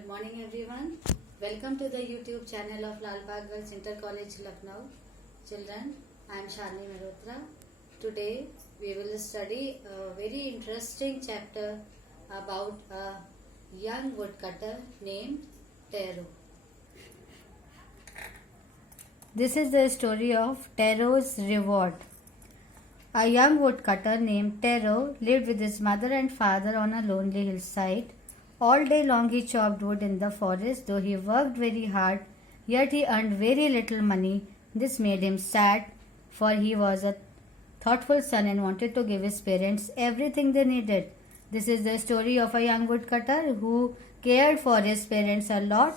Good morning everyone. Welcome to the YouTube channel of Lal Bagh Girls Inter College Lucknow. Children, I am Shalini Mehrotra. Today we will study a very interesting chapter about a young woodcutter named Tero. This is the story of Tero's reward. A young woodcutter named Tero lived with his mother and father on a lonely hillside. All day long he chopped wood in the forest. Though he worked very hard, yet he earned very little money. This made him sad, for he was a thoughtful son and wanted to give his parents everything they needed. This is the story of a young woodcutter who cared for his parents a lot,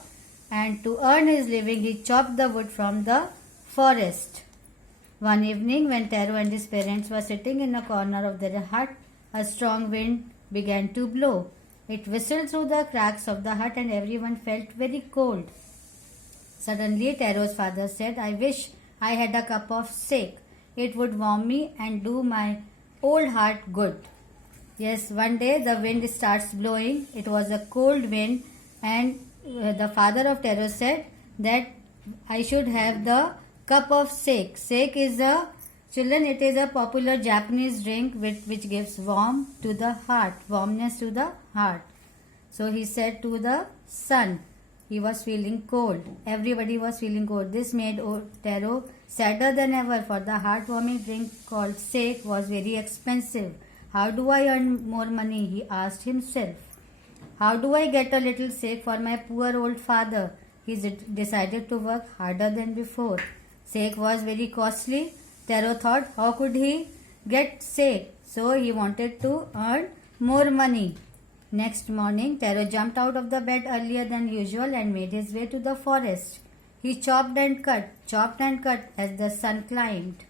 and to earn his living he chopped the wood from the forest. One evening, when Tero and his parents were sitting in a corner of their hut, a strong wind began to blow. It whistled through the cracks of the hut and everyone felt very cold. Suddenly, Tero's father said, "I wish I had a cup of sake. It would warm me and do my old heart good." Yes, one day the wind starts blowing. It was a cold wind, and the father of Tero said that I should have the cup of sake. Sake is it is a popular Japanese drink which gives warmth to the heart, warmness to the heart. So he said to the son, he was feeling cold. Everybody was feeling cold. This made Tero sadder than ever, for the heartwarming drink called sake was very expensive. How do I earn more money? He asked himself. How do I get a little sake for my poor old father? He decided to work harder than before. Sake was very costly. Tero thought, how could he get sake? So he wanted to earn more money. Next morning, Tero jumped out of the bed earlier than usual and made his way to the forest. He chopped and cut as the sun climbed.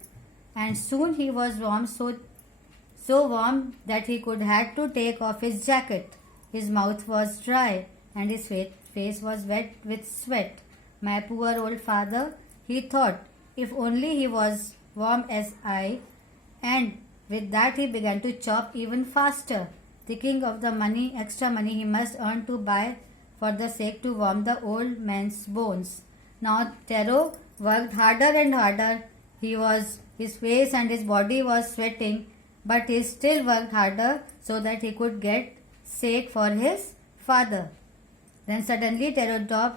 And soon he was warm, so warm that he had to take off his jacket. His mouth was dry and his face was wet with sweat. My poor old father, he thought, if only he was warm as I. And with that he began to chop even faster, thinking of the extra money he must earn to buy for the sake to warm the old man's bones. Now Tero worked harder and harder. His face and his body was sweating, but he still worked harder so that he could get sake for his father. Then suddenly Tero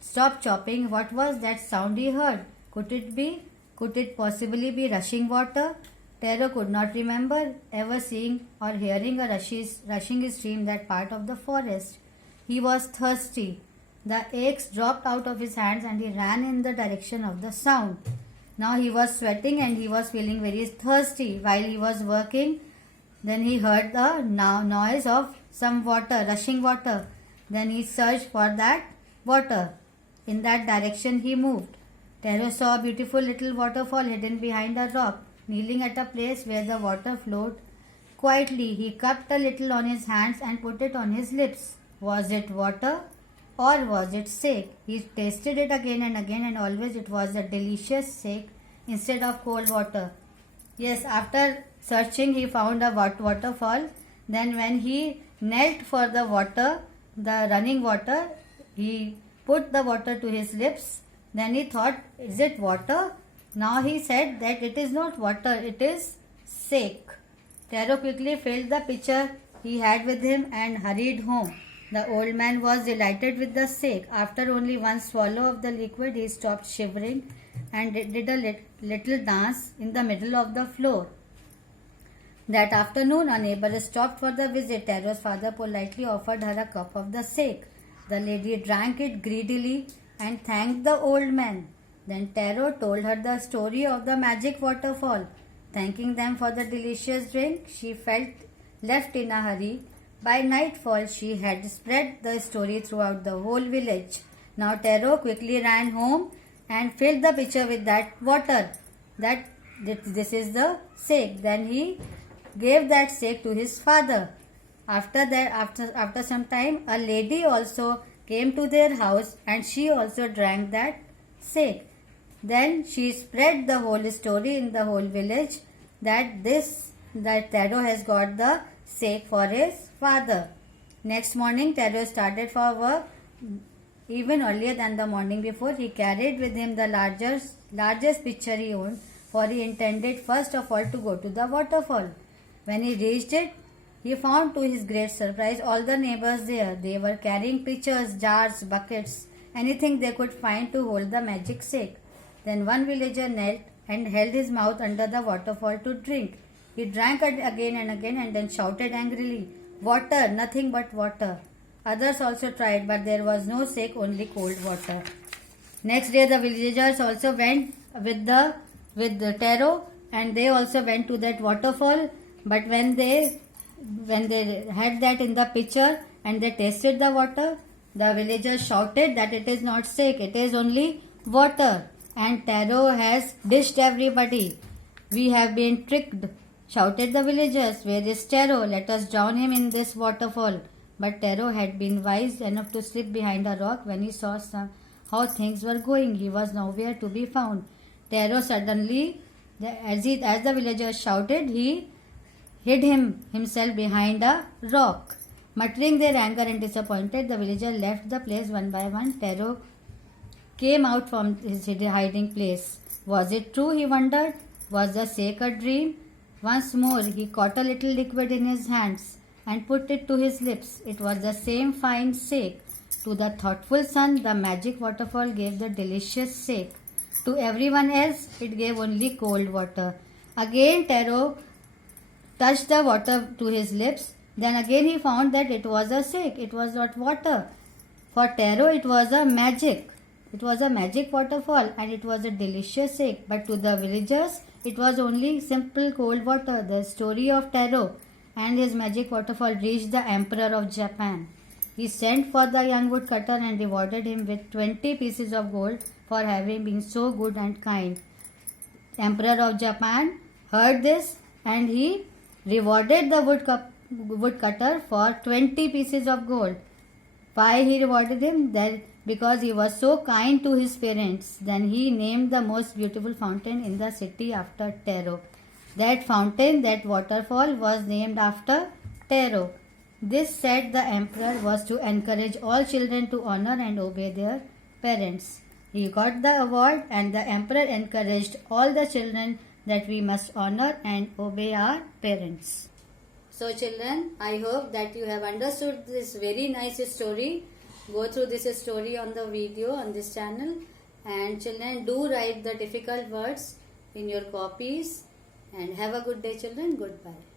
stopped chopping. What was that sound he heard? Could it possibly be rushing water? Tero could not remember ever seeing or hearing a rushing stream that part of the forest. He was thirsty. The axe dropped out of his hands and he ran in the direction of the sound. Now he was sweating and he was feeling very thirsty. While he was working, then he heard the noise of some water, rushing water. Then he searched for that water. In that direction he moved. Tero saw a beautiful little waterfall hidden behind a rock. Kneeling at a place where the water flowed quietly, he cupped a little on his hands and put it on his lips. Was it water or was it sake? He tasted it again and always it was a delicious sake instead of cold water. Yes, after searching he found a waterfall. Then when he knelt for the water, the running water, he put the water to his lips. Then he thought, is it water? Now he said that it is not water, it is sake. Tero quickly filled the pitcher he had with him and hurried home. The old man was delighted with the sake. After only one swallow of the liquid, he stopped shivering and did a little dance in the middle of the floor. That afternoon, a neighbor stopped for the visit. Tero's father politely offered her a cup of the sake. The lady drank it greedily and thanked the old man. Then Tero told her the story of the magic waterfall. Thanking them for the delicious drink, she felt left in a hurry. By nightfall, she had spread the story throughout the whole village. Now Tero quickly ran home and filled the pitcher with that water. This is the sake. Then he gave that sake to his father. After some time, a lady also came to their house and she also drank that sake. Then she spread the whole story in the whole village that Tero has got the sake for his father. Next morning, Tero started for work. even earlier than the morning before, he carried with him the largest pitcher he owned, for he intended first of all to go to the waterfall. When he reached it, he found to his great surprise all the neighbors there. They were carrying pitchers, jars, buckets, anything they could find to hold the magic shake. Then one villager knelt and held his mouth under the waterfall to drink. He drank it again and then shouted angrily, "Water, nothing but water." Others also tried, but there was no shake, only cold water. Next day, the villagers also went with the Taro, and they also went to that waterfall. But when they had that in the pitcher and they tasted the water, the villagers shouted that it is not shake, it is only water. And Taro has dished everybody. "We have been tricked," shouted the villagers. "Where is Taro? Let us drown him in this waterfall." But Taro had been wise enough to slip behind a rock when he saw how things were going. He was nowhere to be found. Taro suddenly, as the villagers shouted, he hid himself behind a rock. Muttering their anger and disappointed, the villagers left the place one by one. Taro came out from his hiding place. Was it true, he wondered? Was the shake a dream? Once more, he caught a little liquid in his hands and put it to his lips. It was the same fine shake. To the thoughtful son, the magic waterfall gave the delicious shake. To everyone else, it gave only cold water. Again, Taro touched the water to his lips. Then again he found that it was a shake. It was not water. For Taro, it was a magic. It was a magic waterfall and it was a delicious shake. But to the villagers, it was only simple cold water. The story of Taro and his magic waterfall reached the Emperor of Japan. He sent for the young woodcutter and rewarded him with 20 pieces of gold for having been so good and kind. Emperor of Japan heard this and he rewarded the woodcutter for 20 pieces of gold. Why he rewarded him? That because he was so kind to his parents. Then he named the most beautiful fountain in the city after Taro. That fountain, that waterfall, was named after Taro. This, said the emperor, was to encourage all children to honor and obey their parents. He got the award and the emperor encouraged all the children that we must honor and obey our parents. So children, I hope that you have understood this very nice story. Go through this story on the video on this channel, and children, do write the difficult words in your copies, and have a good day children. Goodbye.